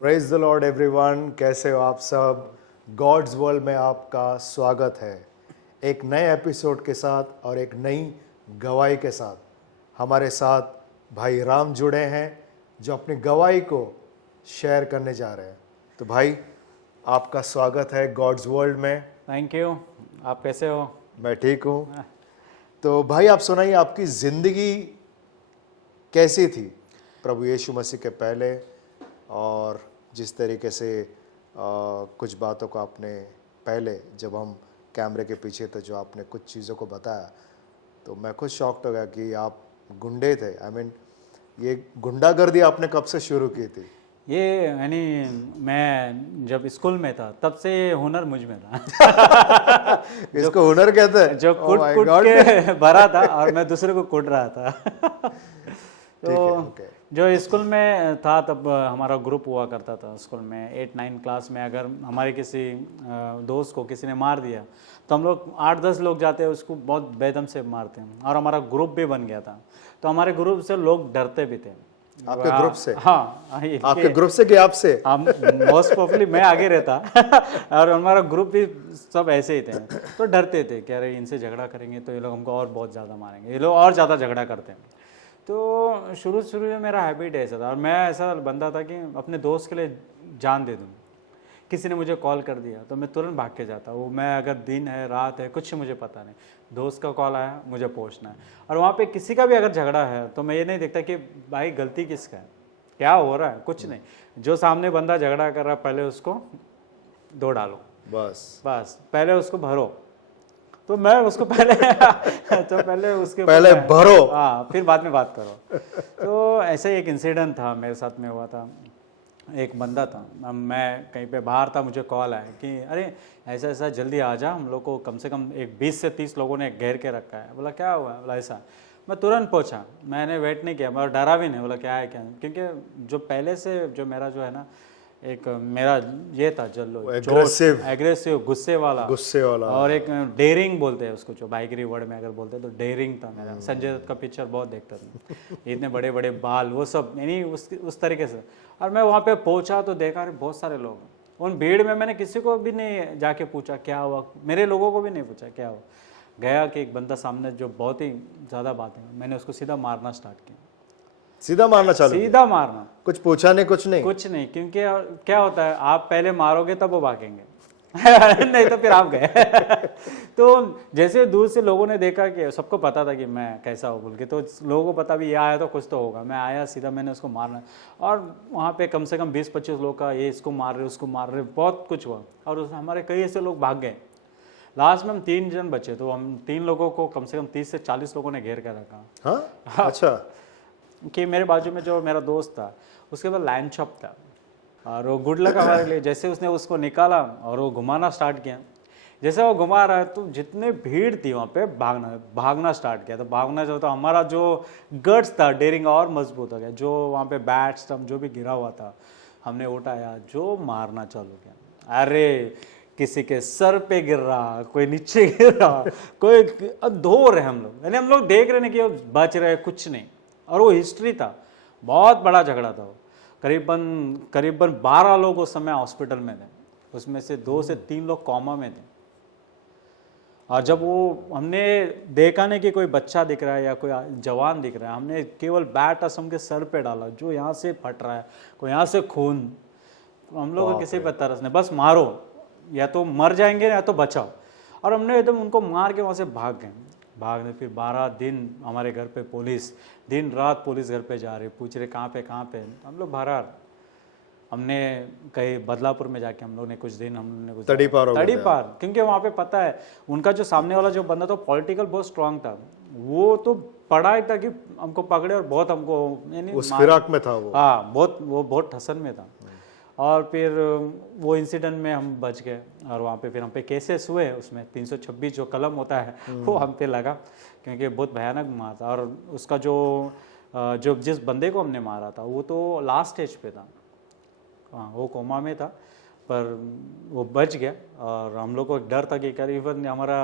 Praise the Lord everyone, कैसे हो आप सब। गॉड्स वर्ल्ड में आपका स्वागत है। एक नए एपिसोड के साथ और एक नई गवाही के साथ हमारे साथ भाई राम जुड़े हैं, जो अपनी गवाही को शेयर करने जा रहे हैं। तो भाई, आपका स्वागत है गॉड्स वर्ल्ड में। Thank you. आप कैसे हो? मैं ठीक हूँ। तो भाई, आप सुनाइए, आपकी ज़िंदगी कैसी थी प्रभु यीशु मसीह के पहले, और जिस तरीके से कुछ बातों को आपने पहले, जब हम कैमरे के पीछे थे, जो आपने कुछ चीज़ों को बताया, तो मैं खुद शॉक्ड हो गया कि आप गुंडे थे। आई मीन, ये गुंडागर्दी आपने कब से शुरू की थी? ये यानी मैं जब स्कूल में था तब से ये हुनर मुझ में था। इसको हुनर कहते हैं? जो Oh कूट my कूट God! के भरा था और मैं दूसरे को कूट रहा था। ठीक है, तो okay. जो स्कूल में था तब हमारा ग्रुप हुआ करता था स्कूल में। 8-9 क्लास में अगर हमारे किसी दोस्त को किसी ने मार दिया तो हम लोग 8-10 लोग जाते हैं, उसको बहुत बेदम से मारते हैं। और हमारा ग्रुप भी बन गया था, तो हमारे ग्रुप से लोग डरते भी थे। आपके ग्रुप से? हाँ, आपके ग्रुप से कि आपसे? हम मोस्ट प्रोबेबली मैं आगे रहता और हमारा ग्रुप भी सब ऐसे ही थे। तो डरते थे कि अरे इनसे झगड़ा करेंगे तो ये लोग हमको और बहुत ज़्यादा मारेंगे, ये लोग और ज़्यादा झगड़ा करते हैं। तो शुरू शुरू में मेरा हैबिट ऐसा था, और मैं ऐसा बंदा था कि अपने दोस्त के लिए जान दे दूँ। किसी ने मुझे कॉल कर दिया तो मैं तुरंत भाग के जाता। वो मैं अगर दिन है रात है कुछ मुझे पता नहीं, दोस्त का कॉल आया मुझे पहुंचना है। और वहाँ पे किसी का भी अगर झगड़ा है तो मैं ये नहीं देखता कि भाई गलती किसका है, क्या हो रहा है, कुछ नहीं। जो सामने बंदा झगड़ा कर रहा है पहले उसको दो डालो, बस पहले उसको भरो। तो मैं उसको पहले तो पहले उसके पहले भरो, हाँ, फिर बाद में बात करो। तो ऐसा ही एक इंसिडेंट था मेरे साथ में हुआ था। एक बंदा था, मैं कहीं पे बाहर था, मुझे कॉल आया कि अरे ऐसा ऐसा जल्दी आ जा, हम लोग को कम से कम एक 20 से 30 लोगों ने घेर के रखा है। बोला क्या हुआ? बोला ऐसा। मैं तुरंत पहुंचा, मैंने वेट नहीं किया, मैं डरा भी नहीं। बोला क्या है क्या है? क्योंकि जो पहले से जो मेरा जो है ना, एक मेरा ये था जल्लो, एग्रेसिव, गुस्से वाला, और एक डेयरिंग बोलते हैं उसको, जो बाइकरी वर्ड में अगर बोलते हैं तो डेयरिंग था मेरा। संजय दत्त का पिक्चर बहुत देखता था, इतने बड़े बड़े बाल, वो सब यानी उस तरीके से। और मैं वहाँ पे पहुँचा तो देखा अरे बहुत सारे लोग। उन भीड़ में मैंने किसी को भी नहीं जाके पूछा क्या हुआ, मेरे लोगों को भी नहीं पूछा क्या हुआ। गया कि एक बंदा सामने जो बहुत ही ज़्यादा बात है, मैंने उसको सीधा मारना स्टार्ट किया। सीधा मारना चालू? सीधा मारना, कुछ पूछा नहीं? कुछ नहीं, क्योंकि क्या होता है, आप पहले मारोगे तब वो भागेंगे नहीं तो फिर आप गए तो जैसे दूर से लोगों ने देखा कि सबको पता था कि मैं कैसा हो बोल के, तो लोगों को पता भी ये आया तो कुछ तो होगा। मैं आया सीधा, मैंने उसको मारना, और वहाँ पे कम से कम 20-25 लोग का, ये इसको मार रहे उसको मार रहे, बहुत कुछ हुआ। और हमारे कई ऐसे लोग भाग गए। लास्ट में हम 3 जन बचे, तो हम 3 लोगों को कम से कम 30 से 40 लोगों ने घेर कर रखा। हाँ? अच्छा। कि मेरे बाजू में जो मेरा दोस्त था उसके पास लैंड शॉप था, और वो गुड लक हमारे लिए। जैसे उसने उसको निकाला और वो घुमाना स्टार्ट किया, जैसे वो घुमा रहा है तो जितने भीड़ थी वहाँ पे भागना स्टार्ट किया। तो भागना जो था, हमारा जो गट्स था, डेयरिंग और मजबूत हो गया। जो वहाँ पे बैट स्टम्प जो भी गिरा हुआ था हमने उठाया, जो मारना चालू किया। अरे किसी के सर पे गिर रहा, कोई नीचे गिर रहा, कोई धो रहे हम लोग, यानी हम लोग देख रहे हैं कि वो बच रहे, कुछ नहीं। और वो हिस्ट्री था, बहुत बड़ा झगड़ा था वो। करीबन 12 लोग उस समय हॉस्पिटल में थे, उसमें से 2 से 3 लोग कोमा में थे। और जब वो हमने देखा नहीं कि कोई बच्चा दिख रहा है या कोई जवान दिख रहा है, हमने केवल बैट असम के सर पे डाला, जो यहाँ से फट रहा है, कोई यहाँ से खून। हम लोग किसी पर तरस नहीं, बस मारो, या तो मर जाएंगे या तो बचाओ। और हमने एकदम उनको मार के वहाँ से भागने। फिर 12 दिन हमारे घर पे पुलिस, दिन रात पुलिस घर पे जा रहे, पूछ रहे कहाँ पे। हम लोग भरार, हमने कहीं बदलापुर में जाके हम लोग ने कुछ दिन हमने कुछ तड़ी पार, क्योंकि वहाँ पे पता है उनका जो सामने वाला जो बंदा था पॉलिटिकल बहुत स्ट्रांग था। वो तो पढ़ा ही था कि हमको पकड़े, और बहुत हमको यानी उस फिराक में था वो। हाँ, वो बहुत ठसन में था। और फिर वो इंसिडेंट में हम बच गए, और वहाँ पे फिर हम पे केसेस हुए। उसमें 326 जो कलम होता है वो हम पे लगा, क्योंकि बहुत भयानक मार था। और उसका जो जिस बंदे को हमने मारा था वो तो लास्ट स्टेज पे था, हाँ, वो कोमा में था, पर वो बच गया। और हम लोग को एक डर था कि करीबन हमारा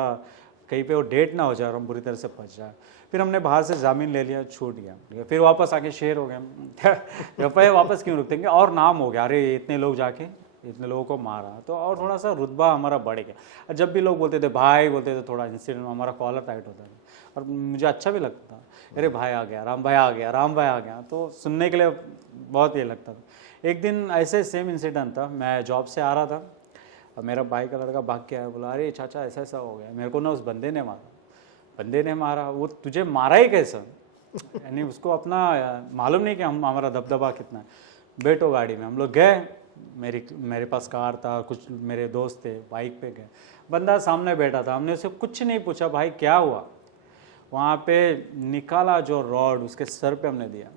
कहीं पे वो डेट ना हो जाए और हम बुरी तरह से फंस जाए। फिर हमने बाहर से जामीन ले लिया, छूट गया। फिर वापस आके शेर हो गए भाई वापस क्यों रुकेंगे, और नाम हो गया, अरे इतने लोग जाके इतने लोगों को मारा, तो और थोड़ा सा रुतबा हमारा बढ़ गया। और जब भी लोग बोलते थे भाई बोलते थे, थोड़ा इंसिडेंट में हमारा कॉलर टाइट होता था और मुझे अच्छा भी लगता था, अरे भाई आ गया, राम भाई आ गया, राम भाई आ गया, तो सुनने के लिए बहुत ये लगता था। एक दिन ऐसे सेम इंसिडेंट था, मैं जॉब से आ रहा था और मेरा भाई का लड़का भाग के आया, बोला अरे चाचा ऐसा ऐसा हो गया, मेरे को ना उस बंदे ने मारा। वो तुझे मारा ही कैसा, यानी उसको अपना मालूम नहीं कि हमारा दबदबा कितना है। बैठो गाड़ी में, हम लोग गए, मेरे पास कार था, कुछ मेरे दोस्त थे, बाइक पे गए। बंदा सामने बैठा था, हमने उससे कुछ नहीं पूछा भाई क्या हुआ, वहाँ पे निकाला जो रॉड उसके सर पे हमने दिया,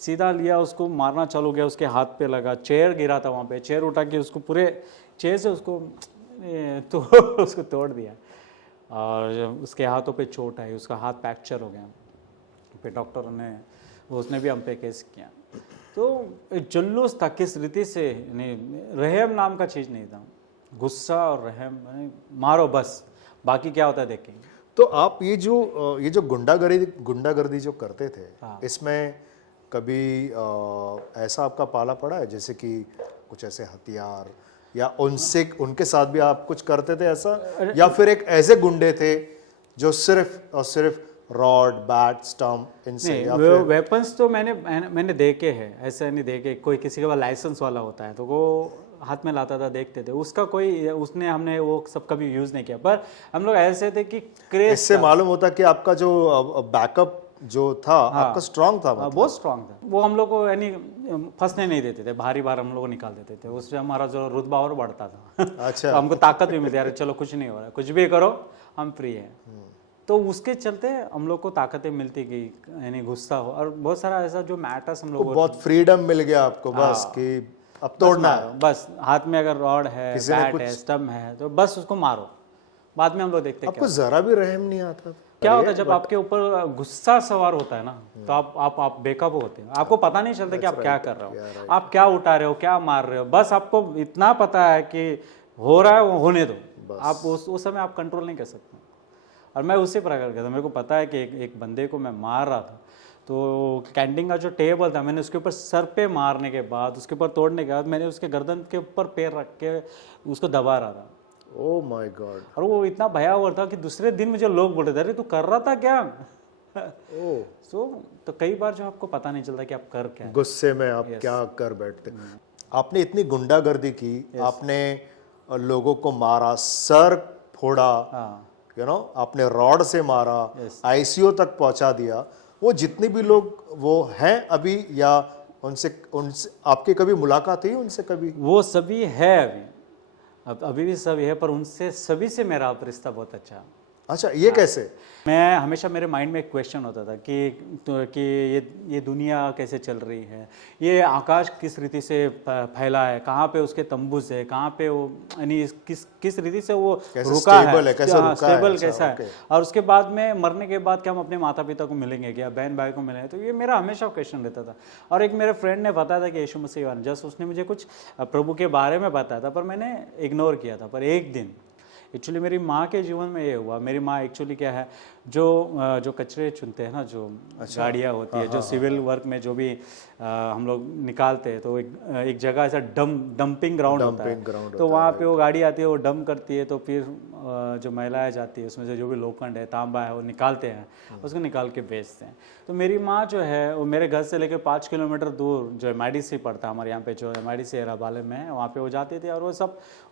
सीधा लिया, उसको मारना चालू किया, उसके हाथ पे लगा, चेयर गिरा था वहाँ पे, चेयर उठा के उसको पूरे चेयर से उसको उसको तोड़ दिया और उसके हाथों पे चोट आई, उसका हाथ फ्रैक्चर हो गया। फिर डॉक्टर ने उसने भी हम पे केस किया। तो एक जुल्लूस था किस रीति से, रहम नाम का चीज़ नहीं था, गुस्सा और रहम, मारो बस, बाकी क्या होता है देखेंगे। तो आप ये जो गुंडागर्दी जो करते थे, इसमें कभी ऐसा आपका पाला पड़ा है जैसे कि कुछ ऐसे हथियार या उनके साथ भी आप कुछ करते थे ऐसा, या फिर एक ऐसे गुंडे थे जो सिर्फ और सिर्फ रॉड बैट स्टम्प इनसे, या फिर वेपन्स तो मैंने देखे हैं, ऐसे नहीं देखे, कोई किसी के पास लाइसेंस वाला होता है तो वो हाथ में लाता था, देखते थे, उसने हमने वो सब कभी यूज नहीं किया, पर हम लोग ऐसे थे कि क्रेज, इससे मालूम होता कि आपका जो बैकअप जो था आपका स्ट्रांग था, बहुत स्ट्रांग था वो। हम लोग को यानी फंसने नहीं देते थे, भारी बार हम लोग को निकाल देते थे, उससे हमारा जो रुतबा और बढ़ता था। अच्छा। तो हमको ताकत भी मिलती है, अरे चलो कुछ नहीं हो रहा है, कुछ भी करो हम फ्री हैं। तो उसके चलते हम लोग को ताकतें मिलती गई, यानी गुस्सा हो, और बहुत सारा ऐसा जो मैटर्स हम लोग बहुत फ्रीडम मिल गया आपको, बस कि अब तोड़ना है, बस हाथ में अगर रॉड है, बैट है, स्टम्प है, तो बस उसको मारो। बाद में हम लोग देखते आपको जरा भी रहम नहीं आता? क्या होता है जब आपके ऊपर गुस्सा सवार होता है ना, तो आप बेकाबू होते हैं, आपको पता नहीं चलता कि आप क्या कर रहे हो, आप क्या उठा रहे हो, क्या मार रहे हो, बस आपको इतना पता है कि हो रहा है वो होने दो, आप उस समय आप कंट्रोल नहीं कर सकते। और मैं उसी प्रकार का था, मेरे को पता है कि एक बंदे को मैं मार रहा था, तो कैंटीन का जो टेबल था, मैंने उसके ऊपर सर पे मारने के बाद, उसके ऊपर तोड़ने के बाद, मैंने उसके गर्दन के ऊपर पैर रख के उसको दबा रहा था। Oh my God. और वो इतना भयावह था कि दूसरे दिन मुझे लोग बोल रहे थे अरे तू कर रहा था क्या। तो कई बार जो आपको पता नहीं चलता कि आप कर क्या, गुस्से में आप क्या कर बैठते। आपने इतनी गुंडागर्दी की, आपने लोगों को मारा, सर फोड़ा, आपने रॉड से मारा, आईसीयू तक पहुंचा दिया। वो जितने भी लोग वो हैं अभी, या उनसे आपकी कभी मुलाकात हुई उनसे कभी? वो सभी है अभी भी सभी है, पर उनसे सभी से मेरा रिश्ता बहुत अच्छा है। अच्छा, ये कैसे? मैं हमेशा, मेरे माइंड में एक क्वेश्चन होता था कि ये दुनिया कैसे चल रही है, ये आकाश किस रीति से फैला है, कहाँ पे उसके तंबूज है, कहाँ पे वो, यानी किस रीति से वो रुका है, स्टेबल कैसा है, और उसके बाद में मरने के बाद क्या हम अपने माता पिता को मिलेंगे क्या, बहन भाई को मिलेंगे। तो ये मेरा हमेशा क्वेश्चन रहता था। और एक मेरे फ्रेंड ने बताया था कि यीशु मसीह, जस्ट उसने मुझे कुछ प्रभु के बारे में बताया था, पर मैंने इग्नोर किया था। पर एक दिन एक्चुअली मेरी माँ के जीवन में ये हुआ। मेरी माँ एक्चुअली क्या है, जो कचरे चुनते हैं ना, जो गाड़ियाँ होती है, जो सिविल वर्क में जो भी हम लोग निकालते हैं, तो एक जगह ऐसा डंपिंग ग्राउंड होता है, तो वहाँ पे वो गाड़ी आती है, वो डंप करती है, तो फिर जो महिलाएं जाती है उसमें से जो भी लोखंड है, तांबा है, वो निकालते हैं, उसको निकाल के बेचते हैं। तो मेरी माँ जो है वो मेरे घर से लेकर 5 किलोमीटर दूर जो MIDC पड़ता है हमारे यहाँ पे, जो MIDC एराबाले में है, वहाँ पे वो जाती थी और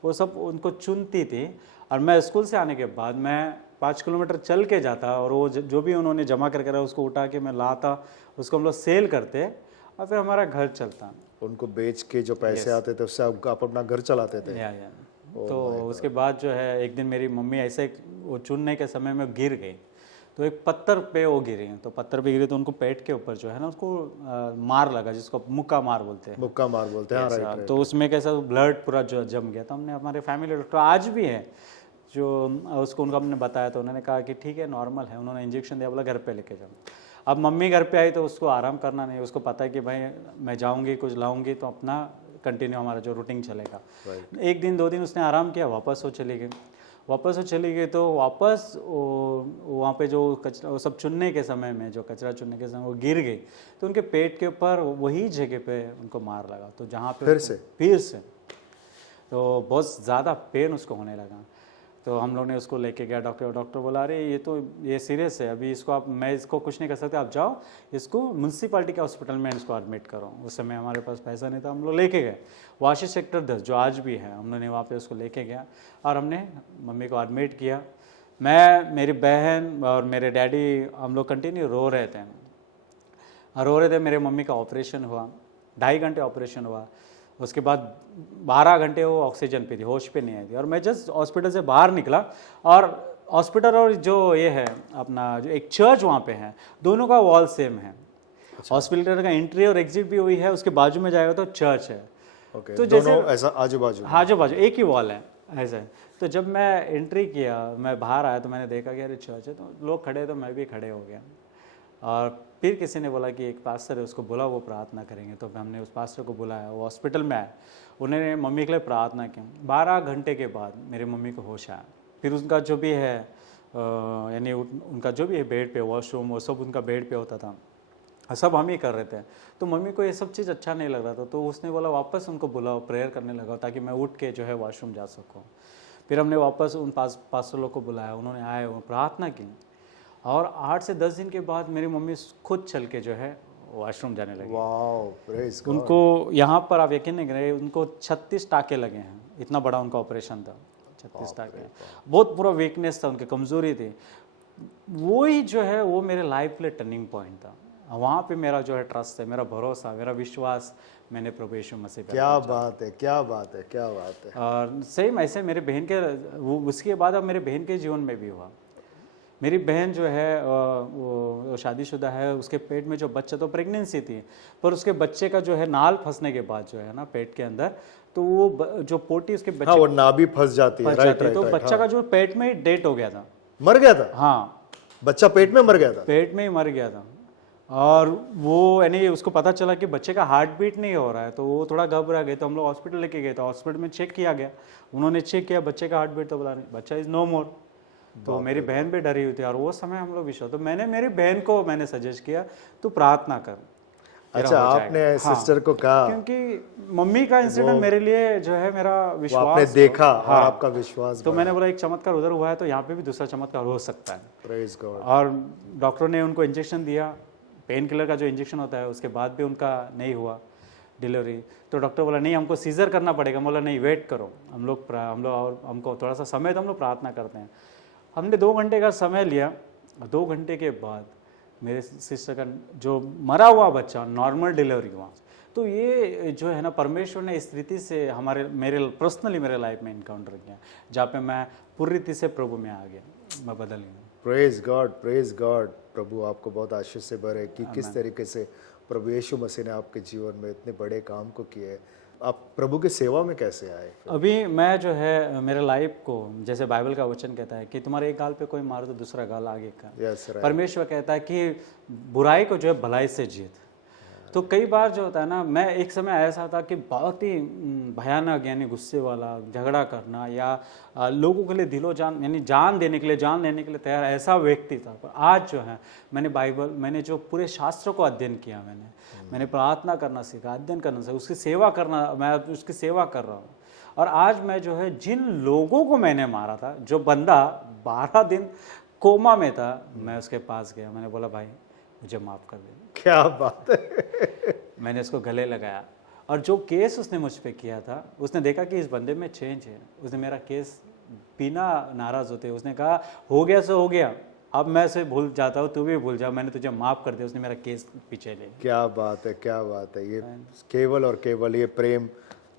वो सब उनको चुनती थी। और मैं स्कूल से आने के बाद मैं 5 किलोमीटर चल के जाता, और वो जो भी उन्होंने जमा करके रहा उसको उठा के मैं लाता, उसको हम लोग सेल करते और फिर हमारा घर चलता। उनको बेच के जो पैसे आते थे उससे आप अपना घर चलाते थे? तो उसके बाद जो है एक दिन मेरी मम्मी ऐसे वो चुनने के समय में गिर गई, तो एक पत्थर पे वो गिरी, तो पत्थर पे गिरी तो उनको पेट के ऊपर जो है ना उसको मार लगा, जिसको मुक्का मार बोलते हैं। मुक्का मार बोलते हैं, राइट। तो उसमें कैसा ब्लड पूरा जो जम गया। तो हमने हमारे फैमिली डॉक्टर आज भी है जो उसको उनको हमने बताया, तो उन्होंने कहा कि ठीक है नॉर्मल है, उन्होंने इंजेक्शन दिया, बोला घर पे लेके जाओ। अब मम्मी घर पे आई तो उसको आराम करना नहीं, उसको पता है कि भाई मैं जाऊंगी कुछ लाऊंगी तो अपना कंटिन्यू हमारा जो रूटीन चलेगा। एक दिन 2 दिन उसने आराम किया, वापस वो चली गई। वापस वो चली गई तो वापस वहाँ पे जो कचरा वो सब चुनने के समय में, जो कचरा चुनने के समय वो गिर गई तो उनके पेट के ऊपर वही जगह पे उनको मार लगा, तो जहाँ पे फिर से तो बहुत ज़्यादा पेन उसको होने लगा। तो हम लोग ने उसको लेके गया डॉक्टर बोला अरे ये सीरियस है, अभी इसको मैं इसको कुछ नहीं कर सकते, आप जाओ इसको म्यूनसिपालिटी के हॉस्पिटल में इसको एडमिट करो। उस समय हमारे पास पैसा नहीं था, हम लोग लेके गए वाशी सेक्टर 10 जो आज भी है, हम लोगों ने वहाँ पे उसको लेके गया और हमने मम्मी को एडमिट किया। मैं, मेरी बहन और मेरे डैडी हम लोग कंटिन्यू रो रहे थे। मेरे मम्मी का ऑपरेशन हुआ, 2.5 घंटे ऑपरेशन हुआ, उसके बाद 12 घंटे वो ऑक्सीजन पे थी, होश पे नहीं आई थी। और मैं जस्ट हॉस्पिटल से बाहर निकला और हॉस्पिटल और जो ये है अपना जो एक चर्च वहाँ पे है, दोनों का वॉल सेम है। हॉस्पिटल का एंट्री और एग्जिट भी वही है, उसके बाजू में जाएगा तो चर्च है। तो जैसे ऐसा आजू बाजू एक ही वॉल है ऐसे। तो जब मैं एंट्री किया, मैं बाहर आया तो मैंने देखा कि अरे चर्च है, तो लोग खड़े तो मैं भी खड़े हो गया। और फिर किसी ने बोला कि एक पास्टर है, उसको बोला वो प्रार्थना करेंगे, तो हमने उस पास्टर को बुलाया, वो हॉस्पिटल में आया, उन्होंने मम्मी के लिए प्रार्थना की। 12 घंटे के बाद मेरी मम्मी को होश आया। फिर उनका जो भी है यानी उनका जो भी है बेड पे, वॉशरूम वो सब उनका बेड पे होता था, सब हम ही कर रहे थे। तो मम्मी को ये सब चीज़ अच्छा नहीं लग रहा था, तो उसने बोला वापस उनको बुलाओ, प्रेयर करने लगा ताकि मैं उठ के जो है वॉशरूम जा सकूँ। फिर हमने वापस उन पास्टर लोग को बुलाया, उन्होंने आए, वो प्रार्थना की और 8 से 10 दिन के बाद मेरी मम्मी खुद चल के जो है वॉशरूम जाने लगी। Wow, praise God. उनको यहाँ पर आप यकीन नहीं करेंगे, उनको 36 टाँके लगे हैं, इतना बड़ा उनका ऑपरेशन था। 36 टाँके, बहुत पूरा वीकनेस था, उनकी कमज़ोरी थी। वो ही जो है वो मेरे लाइफ के लिए टर्निंग पॉइंट था। वहाँ पे मेरा जो है ट्रस्ट है, मेरा भरोसा, मेरा विश्वास मैंने प्रभु यीशु मसीह पे। क्या बात है, क्या बात है, क्या बात है। और सेम ऐसे मेरे बहन के उसके बाद अब मेरे बहन के जीवन में भी हुआ। मेरी बहन जो है वो शादीशुदा है, उसके पेट में जो बच्चा, तो प्रेगनेंसी थी, पर उसके बच्चे का जो है नाल फंसने के बाद जो है ना पेट के अंदर, तो वो जो पोटी उसके बच्चे, हाँ, वो नाभि फंस जाती है, राइट, तो बच्चा का जो पेट में ही डेथ हो गया था, मर गया था। हाँ, बच्चा पेट में मर गया था, पेट में ही मर गया था। और वो यानी उसको पता चला कि बच्चे का हार्ट बीट नहीं हो रहा है, तो वो थोड़ा घबरा गए, तो हम लोग हॉस्पिटल लेके गए, तो हॉस्पिटल में चेक किया गया, उन्होंने चेक किया बच्चे का हार्ट बीट, तो बोला नहीं, बच्चा इज नो मोर। तो मेरी बहन भी डरी हुई थी और वो समय हम लोग विश्वास, तो मैंने मेरी बहन को मैंने सजेस्ट किया तू प्रार्थना कर। अच्छा, आपने सिस्टर को कहा, क्योंकि मम्मी का इंसिडेंट मेरे लिए जो है मेरा विश्वास आपने देखा और आपका विश्वास, तो मैंने बोला एक चमत्कार उधर हुआ है तो यहाँ पे भी दूसरा चमत्कार हो सकता है। Praise God. और डॉक्टर ने उनको इंजेक्शन दिया, पेन किलर का जो इंजेक्शन होता है, उसके बाद भी उनका नहीं हुआ डिलीवरी। तो डॉक्टर बोला नहीं हमको सीजर करना पड़ेगा। बोला नहीं वेट करो, हम लोग और हमको थोड़ा सा समय तो हम लोग प्रार्थना करते हैं। हमने 2 घंटे का समय लिया। 2 घंटे के बाद मेरे सिस्टर का जो मरा हुआ बच्चा नॉर्मल डिलीवरी हुआ। तो ये जो है ना परमेश्वर ने इस रीति से मेरे पर्सनली मेरे लाइफ में इनकाउंटर किया, जहाँ पे मैं पूरी रीति से प्रभु में आ गया, मैं बदल गया। Praise God, praise God. प्रभु आपको बहुत आशीष से भरे कि किस तरीके से प्रभु यीशु मसीह ने आपके जीवन में इतने बड़े काम को किए। आप प्रभु की सेवा में कैसे आए? अभी मैं जो है मेरे लाइफ को, जैसे बाइबल का वचन कहता है कि तुम्हारे एक गाल पे कोई मारो तो दूसरा गाल आगे का। Yes, right. परमेश्वर कहता है कि बुराई को जो है भलाई से जीत। तो कई बार जो होता है ना, मैं एक समय ऐसा था कि बहुत ही भयानक यानी गुस्से वाला, झगड़ा करना या लोगों के लिए दिलो जान यानी जान देने के लिए तैयार ऐसा व्यक्ति था। पर आज जो है मैंने जो पूरे शास्त्र को अध्ययन किया, मैंने प्रार्थना करना सीखा, अध्ययन करना सीखा, उसकी सेवा करना, मैं उसकी सेवा कर रहा हूँ। और आज मैं जो है जिन लोगों को मैंने मारा था, जो बंदा 12 दिन कोमा में था, मैं उसके पास गया, मैंने बोला भाई मुझे माफ़ कर दे। क्या बात है। मैंने उसको गले लगाया और जो केस उसने मुझ पे किया था, उसने देखा कि इस बंदे में चेंज है। उसने मेरा केस बिना नाराज़ होते उसने कहा हो गया सो हो गया, अब मैं उसे भूल जाता हूँ, तू भी भूल जा, मैंने तुझे माफ़ कर दिया। उसने मेरा केस पीछे ले। क्या बात है, क्या बात है। ये केवल और केवल ये प्रेम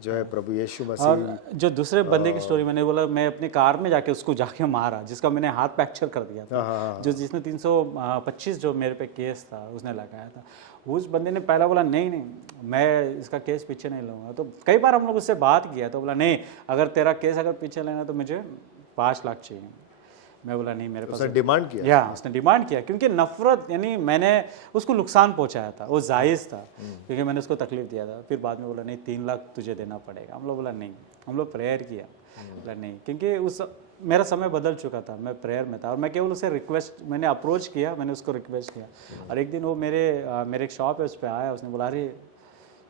जो है प्रभु यीशु मसीह। और जो दूसरे बंदे की स्टोरी मैंने बोला, मैं अपने कार में जाके उसको जाके मारा, जिसका मैंने हाथ फ्रैक्चर कर दिया था, जिसने 325 जो मेरे पे केस था उसने लगाया था। उस बंदे ने पहला बोला नहीं मैं इसका केस पीछे नहीं लूँगा। तो कई बार हम लोग उससे बात किया, तो बोला नहीं अगर तेरा केस अगर पीछे लेना तो मुझे 5 लाख चाहिए। मैं बोला नहीं मेरे पास उसने डिमांड किया। या उसने डिमांड किया, क्योंकि नफरत यानी मैंने उसको नुकसान पहुंचाया था, वो जायज़ था क्योंकि मैंने उसको तकलीफ दिया था। फिर बाद में बोला नहीं 3 लाख तुझे देना पड़ेगा। हम लोग बोला नहीं, हम लोग प्रेयर किया, बोला नहीं, क्योंकि उस मेरा समय बदल चुका था, मैं प्रेयर में था और मैं केवल उसे रिक्वेस्ट, मैंने अप्रोच किया, मैंने उसको रिक्वेस्ट किया। और एक दिन वो मेरे एक शॉप है उस पर आया, उसने बोला अरे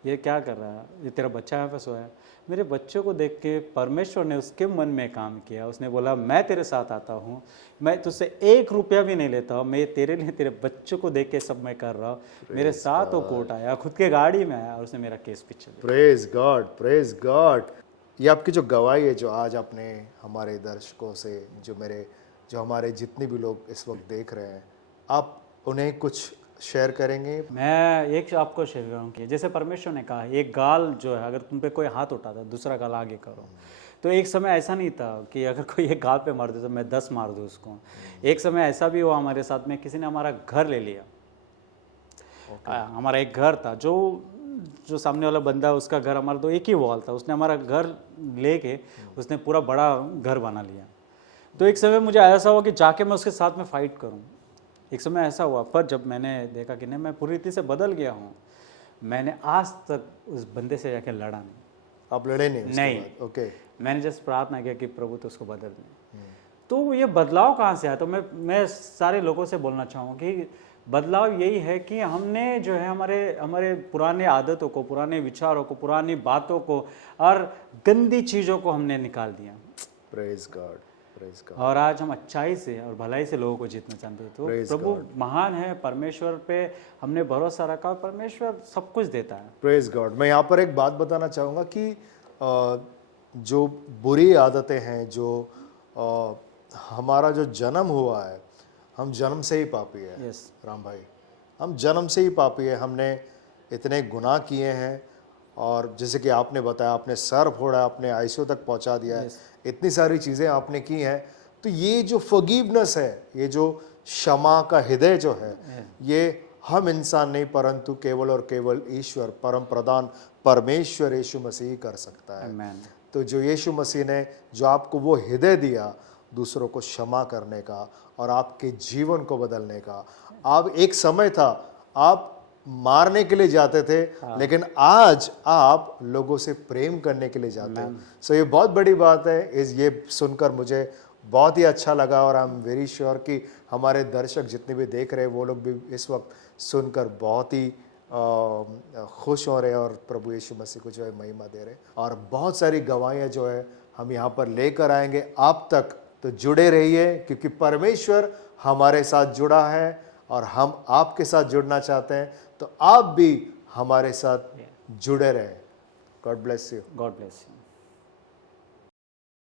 ये क्या कर रहा है, ये तेरा बच्चा यहाँ पे सोया है। मेरे बच्चों को देख के परमेश्वर ने उसके मन में काम किया। उसने बोला मैं तेरे साथ आता हूँ, मैं तुझसे 1 रुपया भी नहीं लेता हूँ, मैं तेरे लिए तेरे बच्चों को देख के सब मैं कर रहा हूँ। मेरे साथ वो कोर्ट आया, खुद के गाड़ी में आया और उसने मेरा केस पीछे लिया। Praise God, praise God. ये आपकी जो गवाही है, जो आज आपने हमारे दर्शकों से, जो हमारे जितने भी लोग इस वक्त देख रहे हैं, आप उन्हें कुछ शेयर करेंगे? मैं एक आपको शेयर करूँ, जैसे परमेश्वर ने कहा एक गाल जो है, अगर तुम पे कोई हाथ उठाता है दूसरा गाल आगे करो। तो एक समय ऐसा नहीं था कि अगर कोई एक गाल पे मार दे तो मैं 10 मार दूँ उसको। एक समय ऐसा भी हुआ हमारे साथ में, किसी ने हमारा घर ले लिया। हमारा एक घर था, जो सामने वाला बंदा, उसका घर, हमारा तो एक ही वॉल था, उसने हमारा घर लेके उसने पूरा बड़ा घर बना लिया। तो एक समय मुझे ऐसा हुआ कि जाके मैं उसके साथ में फाइट करूं। एक समय ऐसा हुआ, पर जब मैंने देखा कि नहीं मैं पूरी रीति से बदल गया हूँ, मैंने आज तक उस बंदे से जाके लड़ा नहीं। आप लड़े नहीं उसके नहीं। बाद? ओके। मैंने जस्ट प्रार्थना किया कि प्रभु तो उसको बदल दे। तो ये बदलाव कहाँ से आया? तो मैं सारे लोगों से बोलना चाहूँगा कि बदलाव यही है कि हमने जो है हमारे पुराने आदतों को, पुराने विचारों को, पुरानी बातों को और गंदी चीज़ों को हमने निकाल दिया। Praise God, praise God. और आज हम अच्छाई से और भलाई से लोगों को जीतना चाहते हैं। तो Praise प्रभु महान है, परमेश्वर पे हमने भरोसा रखा और परमेश्वर सब कुछ देता है। Praise God. मैं यहाँ पर एक बात बताना चाहूँगा कि जो बुरी आदतें हैं, जो हमारा जो जन्म हुआ है, हम जन्म से ही पापी है। यस राम भाई, हम जन्म से ही पापी है। हमने इतने गुनाह किए हैं और जैसे कि आपने बताया, आपने सर फोड़ा, आपने आईसीयू तक पहुंचा दिया है, इतनी सारी चीज़ें आपने की हैं। तो ये जो फॉरगिवनेस है, ये जो क्षमा का हृदय जो है, ये हम इंसान नहीं परंतु केवल और केवल ईश्वर, परम प्रधान परमेश्वर यीशु मसीह कर सकता है। आमीन। तो जो यीशु मसीह ने जो आपको वो हृदय दिया दूसरों को क्षमा करने का और आपके जीवन को बदलने का। आप एक समय था आप मारने के लिए जाते थे, लेकिन आज आप लोगों से प्रेम करने के लिए जाते हो। सो ये बहुत बड़ी बात है। ये सुनकर मुझे बहुत ही अच्छा लगा और आई एम वेरी श्योर कि हमारे दर्शक जितने भी देख रहे हैं वो लोग भी इस वक्त सुनकर बहुत ही खुश हो रहे हैं और प्रभु यीशु मसीह को जो है महिमा दे रहे हैं। और बहुत सारी गवाहियाँ जो है हम यहाँ पर लेकर आएंगे आप तक। तो जुड़े रहिए, क्योंकि परमेश्वर हमारे साथ जुड़ा है और हम आपके साथ जुड़ना चाहते हैं। तो आप भी हमारे साथ जुड़े रहें। God bless you. God bless you.